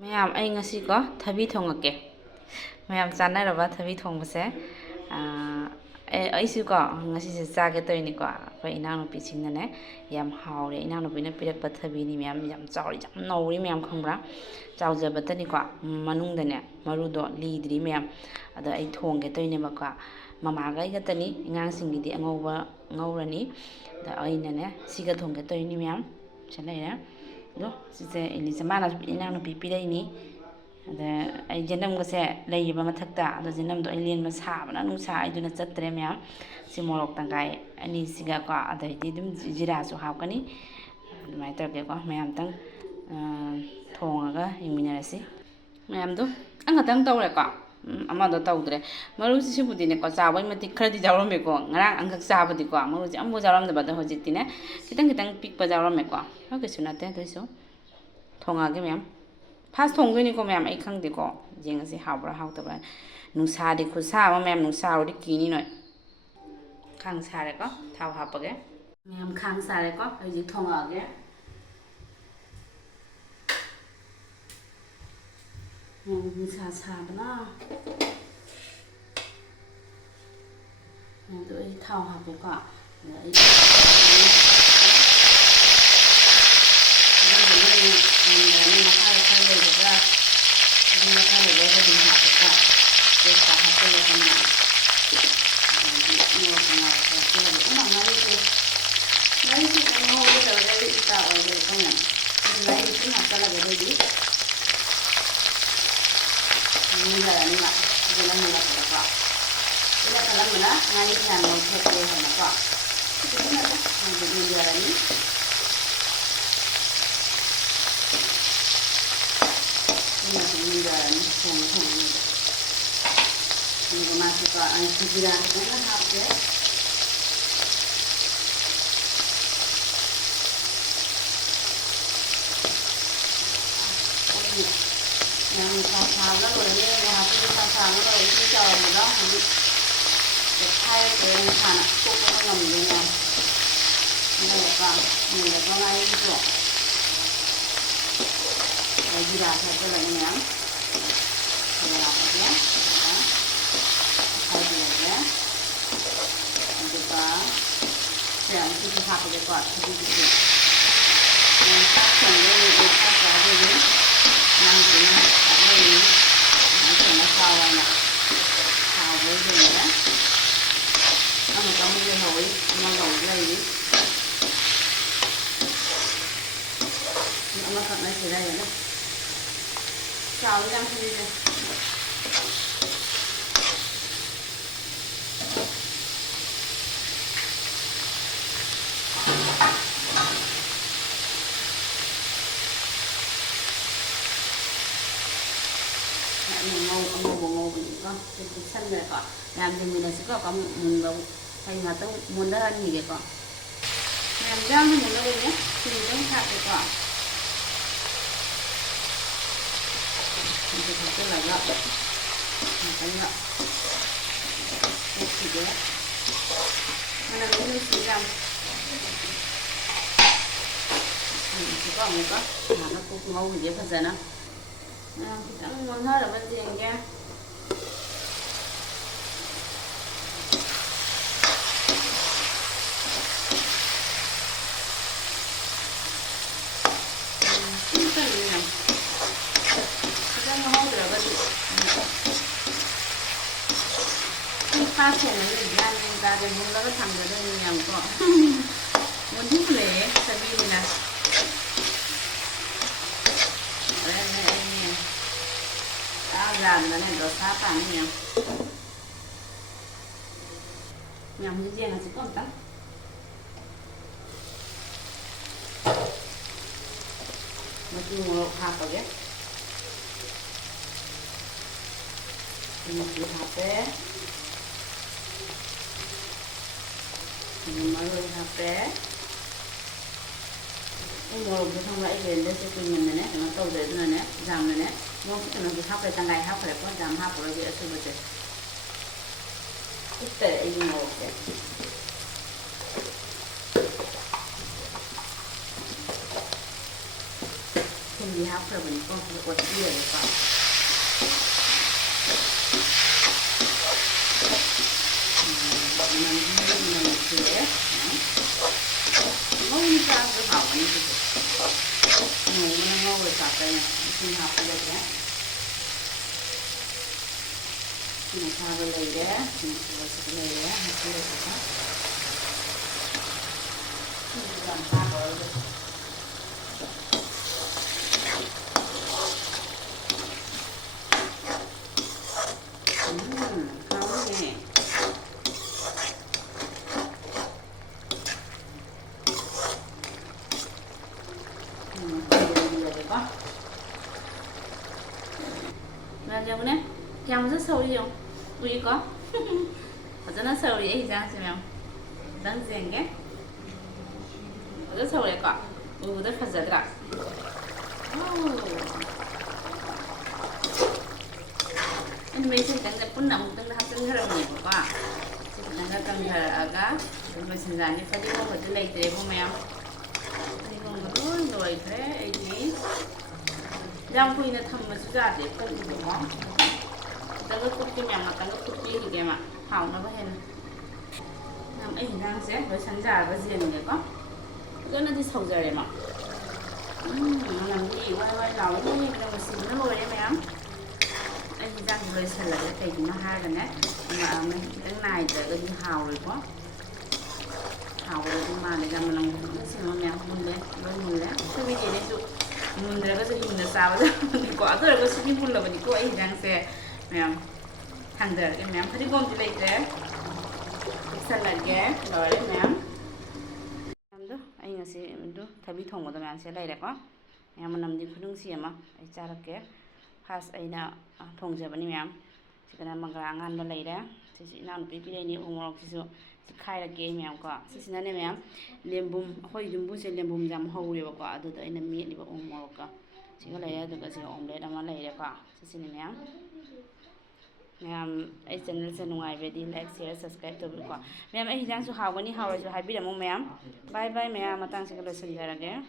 ꯃꯌꯥꯝ ꯑꯩ ꯉꯁꯤꯀꯣ ꯊꯕꯤ ꯊꯣꯡꯉꯛꯀꯦ ꯃꯌꯥꯝ ꯆꯥꯅꯔꯕ ꯊꯕꯤ ꯊꯣꯡꯕꯁꯦ ꯑꯩꯁꯨꯀꯣ ꯉꯁꯤꯁꯦ ꯆꯥꯒꯦ ꯇꯧꯔꯤꯅꯤꯀꯣ ꯑꯩꯈꯣꯏ ꯏꯅꯥꯎꯅꯨꯄꯤꯁꯤꯡꯅꯅꯦ ꯌꯥꯝ ꯍꯥꯎꯔꯦ ꯏꯅꯥꯎꯅꯨꯄꯤꯅ ꯄꯤꯔꯛꯄ ꯊꯕꯤꯅꯤ ꯃꯌꯥꯝ ꯌꯥꯝ ꯆꯥꯎꯔꯤ ꯌꯥꯝ ꯅꯧꯔꯤ ꯃꯌꯥꯝ ꯈꯪꯕ꯭ꯔꯥ ꯆꯥꯎꯖꯕꯇꯅꯤꯀꯣ ꯃꯅꯨꯡꯗꯅꯦ ꯃꯔꯨꯗꯣ ꯂꯤꯗ꯭ꯔꯤ ꯃꯌꯥꯝ ꯑꯗꯣ ꯑꯩ ꯊꯣꯡꯒꯦ ꯇꯧꯔꯤꯅꯦꯕꯀꯣ ꯃꯃꯥꯒ ꯑꯩꯒꯇꯅꯤ ꯑꯉꯥꯡꯁꯤꯡꯒꯤꯗꯤ ꯑꯉꯧꯕ ꯉꯧꯔꯅꯤ ꯑꯗ ꯑꯩꯅꯅꯦ ꯁꯤꯒ ꯊꯣꯡꯒꯦ ꯇꯧꯔꯤꯅꯤ ꯃꯌꯥꯝ ꯁꯤ ꯂꯩꯔꯦ ꯑꯗꯣ ꯁꯤꯁꯦ ꯏꯂꯤꯁꯦ ꯃꯥꯅ ꯏꯅꯥꯎꯅꯨꯄꯤ ꯄꯤꯔꯛꯏꯅꯤ ꯑꯗ ꯑꯩ ꯖꯦꯅꯝꯒꯁꯦ ꯂꯩꯌꯦꯕ ꯃꯊꯛꯇ ꯑꯗꯣ ꯖꯦꯅꯝꯗꯣ ꯑꯩ ꯂꯦꯟꯕ ꯁꯥꯕꯅ ꯅꯨꯡꯁꯥ ꯑꯩꯗꯨꯅ ꯆꯠꯇ꯭ꯔꯦ ꯃꯌꯥꯝ ꯁꯤ ꯃꯣꯔꯣꯛ ꯇꯪꯈꯥꯏ ꯑꯅꯤꯁꯤꯒꯀꯣ ꯑꯗꯩꯗꯤ ꯑꯗꯨꯝ ꯖꯤꯔꯥꯁꯨ ꯍꯥꯞꯀꯅꯤ ꯑꯗꯨꯃꯥꯏꯅ ꯇꯧꯔꯒꯦꯀꯣ ꯃꯌꯥꯝꯇꯪ ꯊꯣꯡꯉꯒ ꯌꯦꯡꯃꯤꯟꯅꯔꯁꯤ ꯃꯌꯥꯝꯗꯣ ꯑꯃꯈꯛꯇꯪ ꯇꯧꯔꯦꯀꯣ ꯑꯃꯗꯣ ꯇꯧꯗ꯭ꯔꯦ ꯃꯔꯨꯁꯤ ꯁꯤꯕꯨꯗꯤꯅꯦꯀꯣ ꯆꯥꯕꯩ ꯃꯇꯤꯛ ꯈꯔꯗꯤ ꯌꯥꯎꯔꯝꯃꯦꯀꯣ ꯉꯔꯥꯡ ꯑꯃꯈꯛ ꯆꯥꯕꯗꯤꯀꯣ ꯃꯔꯨꯁꯦ ꯑꯃꯐꯥꯎ ꯌꯥꯎꯔꯝꯗꯕ ꯑꯗꯣ ꯍꯧꯖꯤꯛꯇꯤꯅꯦ ꯈꯤꯇꯪ ꯈꯤꯇꯪ ꯄꯤꯛꯄ ꯌꯥꯎꯔꯝꯃꯦꯀꯣ ꯀꯩꯁꯨ ꯅꯠꯇꯦ ꯑꯗꯨꯏꯁꯨ ꯊꯣꯡꯉꯛꯑꯒꯦ ꯃꯌꯥꯝ ꯐꯥꯁ ꯊꯣꯡꯗꯣꯏꯅꯤꯀꯣ ꯃꯌꯥꯝ ꯑꯩ ꯈꯪꯗꯦꯀꯣ ꯌꯦꯡꯉꯁꯤ ꯍꯥꯎꯕ꯭ꯔꯥ ꯍꯥꯎꯇꯕ꯭ꯔꯥ ꯅꯨꯡꯁꯥꯗꯤ ꯈꯨꯠꯁꯥ ꯑꯃ ꯃꯌꯥꯝ ꯅꯨꯡꯁꯥ ꯎꯔꯗꯤ ꯀꯤꯅꯤ ꯅꯣꯏ ꯈꯥꯡ ꯁꯥꯔꯦꯀꯣ ꯊꯥꯎ ꯍꯥꯞꯄꯒꯦ ꯃꯌꯥꯝ ꯈꯥꯡ ꯁꯥꯔꯦꯀꯣ ꯍꯧꯖꯤꯛ ꯊꯣꯡꯉꯛꯑꯒꯦ ꯅꯨꯡꯁꯥ ꯁꯥꯕꯅ ꯑꯗꯣ ꯑꯩ ꯊꯥꯎ ꯍꯥꯞꯄꯦꯀꯣ ꯑꯗ ꯑꯩ ꯃꯈꯥꯗ ꯈꯔ ꯂꯩꯒꯗ꯭ꯔꯥ ꯑꯗꯨꯝ ꯃꯈꯥ ꯂꯩꯕꯗ ꯑꯗꯨꯝ ꯍꯥꯞꯄꯦꯀꯣ ꯇꯦꯁꯄꯥ ꯍꯥꯞꯆꯤꯜꯂꯒꯅꯦ ꯑꯗꯒꯤ ꯃꯣꯔꯣꯛ ꯉꯥꯏ ꯍꯥꯞꯆꯤꯜꯂꯒ ꯉꯥꯔꯤꯁꯦ ꯉꯧꯒꯗꯕꯗ ꯑꯩ ꯏꯇꯥ ꯑꯣꯏꯒꯦꯀꯣ ꯃꯌꯥꯝ ꯉꯥꯔꯤ ꯑꯗꯨꯝ ꯍꯥꯞꯆꯤꯜꯂꯒ ꯑꯗꯩꯗꯤ ꯃꯨꯟꯖꯔꯅꯤꯕ ꯑꯗꯨꯅ ꯃꯨꯜꯂꯛꯄꯗꯀꯣ ꯑꯩꯅ ꯈꯜꯂꯝꯕꯅ ꯉꯥꯔꯤ ꯐꯅꯌꯥꯝ ꯉꯧꯊꯣꯛꯀꯦ ꯍꯥꯏꯅꯀꯣ ꯍꯧꯖꯤꯛ ꯃꯨꯟꯖꯔꯅꯤ ꯁꯤꯃꯁꯨ ꯃꯨꯟꯖꯔꯅꯤ ꯊꯣꯡꯉꯤꯉꯩꯗ ꯑꯗꯨꯒ ꯃꯥꯁꯤꯀꯣ ꯑꯩ ꯖꯤꯔꯥ ꯈꯤꯇꯪꯒ ꯍꯥꯞꯀꯦ ꯌꯥꯝ ꯅꯨꯡꯁꯥ ꯁꯥꯕ ꯂꯣꯏꯔꯦ ꯉꯥꯏꯍꯥꯛꯀꯤ ꯅꯨꯡꯁꯥ ꯁꯥꯕ ꯂꯣꯏꯔꯦ ꯏꯁꯤꯡ ꯆꯥꯎꯔꯝꯕꯗ ꯍꯧꯖꯤꯛ ꯄꯣꯠꯈꯥꯏꯔꯛꯇ꯭ꯔꯦ ꯅꯨꯡꯁꯥꯅ ꯇꯣꯛꯄ ꯉꯝꯗꯦ ꯃꯌꯥꯝ ꯑꯗꯨꯒ ꯃꯨꯜꯂꯒ ꯉꯥꯔꯤꯁꯨ ꯖꯤꯔꯥ ꯍꯥꯞꯆꯤꯜꯂꯒ ꯃꯌꯥꯝ ꯍꯥꯞꯄꯒꯦ ꯍꯥꯏꯕꯤꯔꯒꯦ ꯑꯗꯨꯒ ꯁꯤꯁꯨ ꯍꯥꯞꯄꯒꯦꯀꯣ ꯊꯕꯤꯁꯤꯁꯨ ꯆꯥꯛ ꯊꯣꯡꯗꯣꯏꯅꯤ ꯆꯥꯛ ꯆꯥꯗꯣꯏꯅꯤ ꯅꯪꯁꯤꯅ ꯆꯥꯗꯣꯏꯅꯤ ꯑꯗꯨꯃꯥꯏꯅ ꯊꯣꯡꯉ ꯆꯥꯎꯑꯅ ꯍꯥꯎꯕꯩꯗꯨꯅꯦ ꯑꯃꯨꯛꯇꯪ ꯂꯩꯍꯧꯋꯤ ꯑꯃꯒ ꯂꯩꯔꯤ ꯑꯃꯈꯛꯅ ꯁꯤꯔꯒꯅꯦ ꯆꯥꯎꯋꯤ ꯌꯥꯝ ꯊꯕꯤꯁꯦ ꯑꯉꯧꯕ ꯉꯧꯕꯅꯤꯀꯣ ꯄꯤꯛꯁꯟꯈ꯭ꯔꯦꯀꯣ ꯃꯌꯥꯝ ꯌꯦꯡꯃꯤꯟꯅꯁꯤꯀꯣ ꯃꯨꯟꯕ ꯑꯩ ꯉꯥꯛꯇꯪ ꯃꯨꯟꯊꯍꯟꯈꯤꯒꯦꯀꯣ ꯃꯌꯥꯝ ꯌꯥꯝꯅ ꯃꯨꯟꯅꯕꯅꯦ ꯁꯤꯡꯗꯪ ꯍꯥꯞꯄꯦꯀꯣ 이렇게 덮어놔서 잠깐만 덮치게 하나 넣으시면 이거 아닐까? 하나 꼭 먹으면 예쁘잖아 그냥 하나만 되는 게 진짜 그냥 파채는 미안해다를 물러가 담그는 거 뭔지 그래 사비나 그래 아가는 너 사파 아니야 그냥 문제는 지 건다 뭐좀 하거든 이렇게 하대 marul hape umur bukan lagi benda sekian mana karena tahu dari mana jam mana mau kita nak hape tanggai hape pun jam hape lagi asal betul kita ini mau ke ꯊꯨꯝꯗꯤ ꯍꯥꯞꯈ꯭ꯔꯕꯅꯤꯀꯣ ꯑꯣꯠꯄꯤꯔꯒꯦꯀꯣ ngồi ra cái hộp này ngồi nó ngồi sạch đây nè xin học ở đây nhé xin học ở đây đấy xin học ở đây đấy học ở đây đó làm sao rồi không nè giờ nè kèm rất sâu đi không ui có rất là sâu đi ấy ra xem không đang rèn ghé rất sâu đấy cả rất phát giật ra ini mesin tangga pun nak tangga hati haram ni apa tangga tangga agak mesin zani tadi mau betul lagi deh mau mem tadi mau betul lagi deh ini yang punya thằng sudah deh kan itu mau tangga kopi mem tangga kopi ni dia mak hao nó có hen nam ấy đang sẽ với sắn già với riêng này có cái nó đi sầu giờ đấy mà nó làm gì quay quay đầu đi nó mà xịn nó lôi đấy mày em anh đang rồi sẽ là cái nó hai lần đấy mà mình cái này để cái hào rồi quá hào rồi nhưng mà để ra mình làm cái gì mà mèo mun đấy mun đấy thôi bây giờ này tụ mun đấy có sự nhìn là sao bây giờ thì quá rồi có sự nhìn mun là mình cô ấy đang sẽ mèo thằng giờ cái mèo thấy con thì lấy cái sẽ là cái rồi đấy mèo đó anh là sẽ đó thay bị thùng của tụi mình sẽ lấy đẹp quá em mà nằm đi khu đông xìa mà anh cha là cái Has aina thongzabani ma'am sikana mangra ngan ba leida sisi nan pi pi ni umrok sisu khaira ge ma'am ko sisina ne ma'am lembum hoi jumbu se lembum jam hawre ba ko adu da ina mi ni ba umrok ka siga leya du ka si omelette ama leida ko sisini ma'am ma'am ai channel se nungai be di like share subscribe to ko ma'am ai hijang su hawani hawra su habi da mo ma'am bye bye ma'am matang se ka lo sanjarage